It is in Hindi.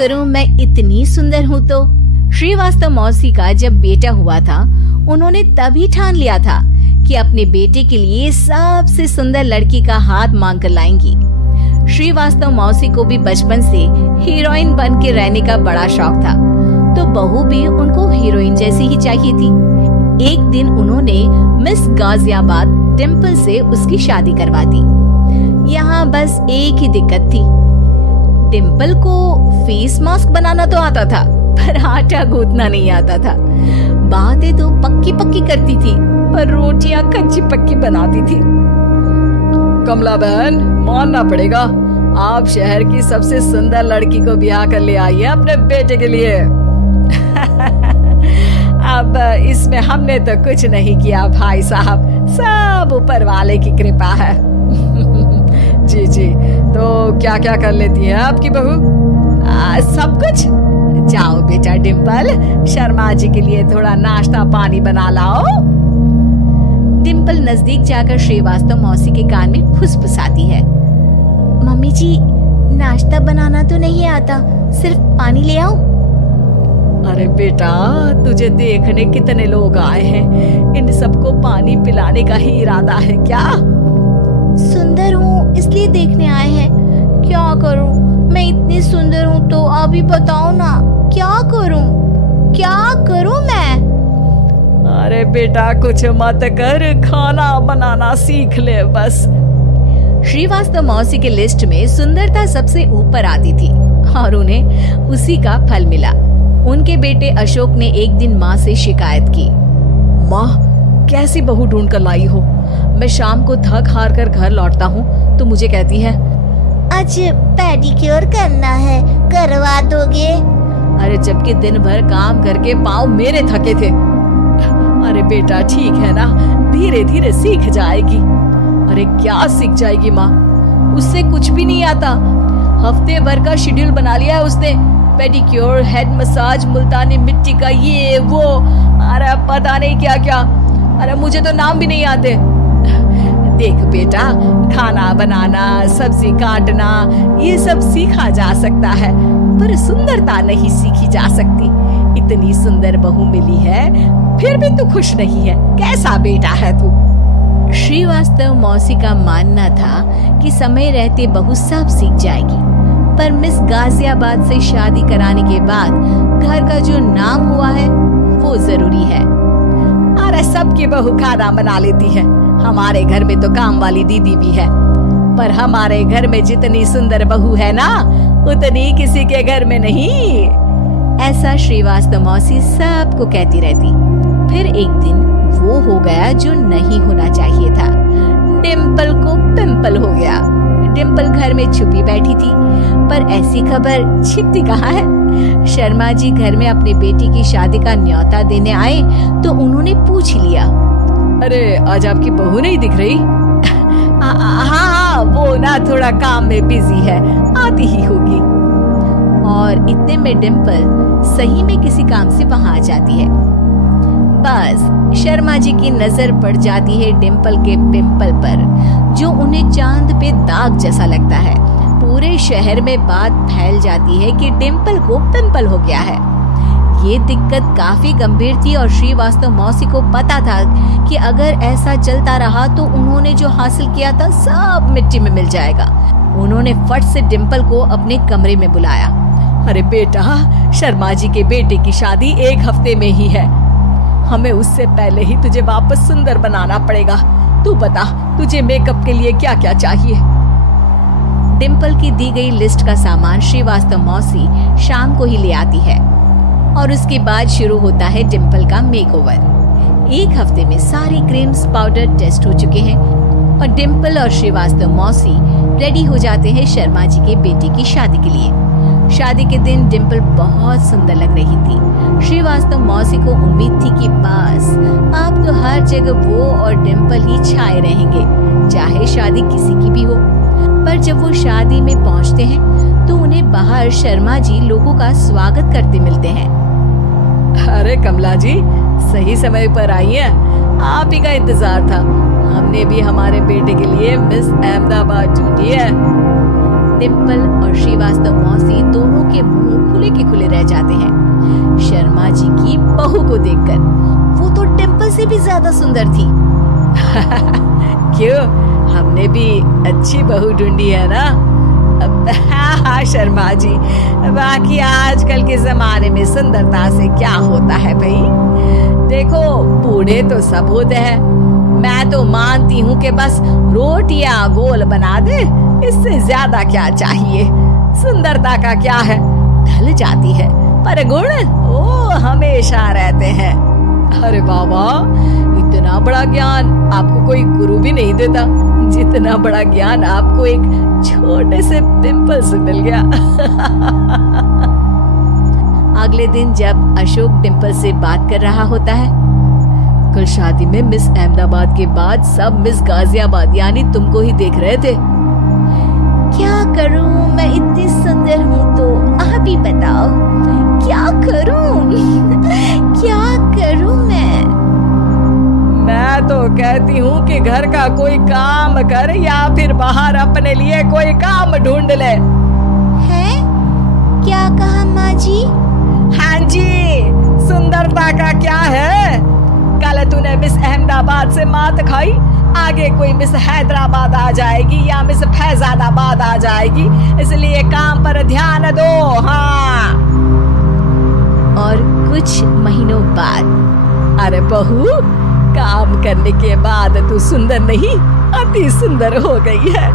करूं, मैं इतनी सुंदर हूं तो। श्रीवास्तव मौसी का जब बेटा हुआ था, उन्होंने तभी ठान लिया था कि अपने बेटे के लिए सबसे सुंदर लड़की का हाथ मांग कर लाएंगी। श्रीवास्तव मौसी को भी बचपन से हीरोइन बन के रहने का बड़ा शौक था, तो बहू भी उनको हीरोइन जैसी ही चाहिए थी। एक दिन उन्होंने मिस गाजियाबाद डिम्पल से उसकी शादी करवा दी। यहाँ बस एक ही दिक्कत थी, डिम्पल को फेस मास्क बनाना तो आता था, पर आटा गूंथना नहीं आता था। बातें तो पक्की पक्की करती थी, पर रोटियां कच्ची पक्की बनाती थी। कमला बहन, मानना पड़ेगा, आप शहर की सबसे सुंदर लड़की को ब्याह कर ले आई है अपने बेटे के लिए। अब इसमें हमने तो कुछ नहीं किया भाई साहब, सब ऊपर वाले की कृपा है। जी जी, तो क्या क्या कर लेती है आपकी बहू? सब कुछ। जाओ बेटा डिम्पल, शर्मा जी के लिए थोड़ा नाश्ता पानी बना लाओ। डिम्पल नजदीक जाकर श्रीवास्तव मौसी के कान में फुसफुसाती है। मम्मी जी, नाश्ता बनाना तो नहीं आता, सिर्फ पानी ले आओ। अरे बेटा, तुझे देखने कितने लोग आए हैं, इन सबको पानी पिलाने का ही इरादा है क्या? सुंदर हूँ इसलिए देखने आए हैं। क्या करूँ, मैं इतनी सुंदर हूँ तो आप ही बताओ ना, क्या करूँ मैं? अरे बेटा, कुछ मत कर, खाना बनाना सीख ले बस। श्रीवास्तव मौसी के लिस्ट में सुंदरता सबसे ऊपर आती थी और उन्हें उसी का फल मिला। उनके बेटे अशोक ने एक दिन माँ से शिकायत की। माँ, कैसी बहू ढूंढ कर लाई हो? मैं शाम को थक हार कर घर लौटता हूँ तो मुझे कहती है, आज पेडिक्योर करना है, करवा दोगे? अरे जबकि दिन भर काम करके पाँव मेरे थके थे। अरे बेटा ठीक है ना, धीरे धीरे सीख जाएगी। अरे क्या सीख जाएगी माँ, उससे कुछ भी नहीं आता। हफ्ते भर का शेड्यूल बना लिया है उसने, पेडिक्योर, हेड मसाज, मुल्तानी मिट्टी का ये वो, अरे पता नहीं क्या क्या। अरे मुझे तो नाम भी नहीं आते। देख बेटा, खाना बनाना, सब्जी काटना, ये सब सीखा जा सकता है, पर सुंदरता नहीं सीखी जा सकती। इतनी सुंदर बहू मिली है, फिर भी तू खुश नहीं है, कैसा बेटा है तू? श्रीवास्तव मौसी का मानना था कि समय रहते बहू सब सीख जाएगी, पर मिस गाजियाबाद से शादी कराने के बाद घर का जो नाम हुआ है वो जरूरी है। अरे सबकी बहू खाना बना लेती है, हमारे घर में तो काम वाली दीदी भी है, पर हमारे घर में जितनी सुंदर बहू है ना, उतनी किसी के घर में नहीं। ऐसा श्रीवास्तव मौसी सबको कहती रहती। फिर एक दिन वो हो गया जो नहीं होना चाहिए था। डिम्पल को पिंपल हो गया। डिम्पल घर में छुपी बैठी थी, पर ऐसी खबर छिपती कहाँ है। शर्मा जी घर में अपने बेटी की शादी का न्योता देने आए तो उन्होंने पूछ लिया, अरे आज आपकी बहू नहीं दिख रही? हाँ, वो ना थोड़ा काम में बिजी है, आती ही होगी। और इतने में डिम्पल सही में किसी काम से वहां आ जाती है। बस शर्मा जी की नजर पड़ जाती है डिम्पल के पिंपल पर, जो उन्हें चांद पे दाग जैसा लगता है। पूरे शहर में बात फैल जाती है कि डिम्पल को पिंपल हो गया है। ये दिक्कत काफी गंभीर थी और श्रीवास्तव मौसी को पता था कि अगर ऐसा चलता रहा तो उन्होंने जो हासिल किया था सब मिट्टी में मिल जाएगा। उन्होंने फट से डिम्पल को अपने कमरे में बुलाया। अरे बेटा, शर्मा जी के बेटे की शादी 1 हफ्ते में ही है, हमें उससे पहले ही तुझे वापस सुंदर बनाना पड़ेगा। तू बता, तुझे मेकअप के लिए क्या क्या चाहिए? डिम्पल की दी गई लिस्ट का सामान श्रीवास्तव मौसी शाम को ही ले आती है और उसके बाद शुरू होता है डिम्पल का मेकओवर। 1 हफ्ते में सारे क्रीम्स पाउडर टेस्ट हो चुके हैं और डिम्पल और श्रीवास्तव मौसी रेडी हो जाते हैं शर्मा जी के बेटे की शादी के लिए। शादी के दिन डिम्पल बहुत सुंदर लग रही थी। श्रीवास्तव मौसी को उम्मीद थी कि बस अब तो हर जगह वो और डिम्पल ही छाए रहेंगे, चाहे शादी किसी की भी हो। पर जब वो शादी में पहुंचते हैं तो उन्हें बाहर शर्मा जी लोगों का स्वागत करते मिलते हैं। अरे कमला जी, सही समय पर आई हैं, आप ही का इंतजार था। हमने भी हमारे बेटे के लिए मिस अहमदाबाद ढूंढी है। डिम्पल और श्रीवास्तव मौसी दोनों सबके मुंह खुले के खुले रह जाते हैं। शर्मा जी की बहू को देखकर, वो तो डिम्पल से भी ज्यादा सुंदर थी। क्यों, हमने भी अच्छी बहू ढूंढी है ना? हाँ शर्मा जी, बाकी आजकल के जमाने में सुंदरता से क्या होता है भाई? देखो, बूढ़े तो सब होते हैं। मैं तो मानती हूँ कि बस रोटियां गोल बना दे, इससे ज्यादा क्या चाहिए? सुंदरता का क्या है, ढल जाती है, पर गुण वो हमेशा रहते हैं। अरे बाबा, इतना बड़ा ज्ञान आपको कोई गुरु भी नहीं देता जितना बड़ा ज्ञान आपको एक छोटे से पिंपल से मिल गया। अगले दिन जब अशोक डिम्पल से बात कर रहा होता है, कल शादी में मिस अहमदाबाद के बाद सब मिस गाजियाबाद यानी तुमको ही देख रहे थे। क्या करूं, मैं इतनी सुंदर हूँ तो आप ही बताओ क्या करूं? क्या करूं मैं तो कहती हूँ कि घर का कोई काम कर या फिर बाहर अपने लिए कोई काम ढूंढ ले। है? क्या कहा माँ जी? हाँ जी, सुंदरता का क्या है? कल तूने मिस अहमदाबाद से मात खाई, आगे कोई मिस हैदराबाद आ जाएगी या मिस फैजाबाद आ जाएगी, इसलिए काम पर ध्यान दो। हाँ। और कुछ महीनों बाद, अरे बहू, काम करने के बाद तू सुंदर नहीं, अति सुंदर हो गई है।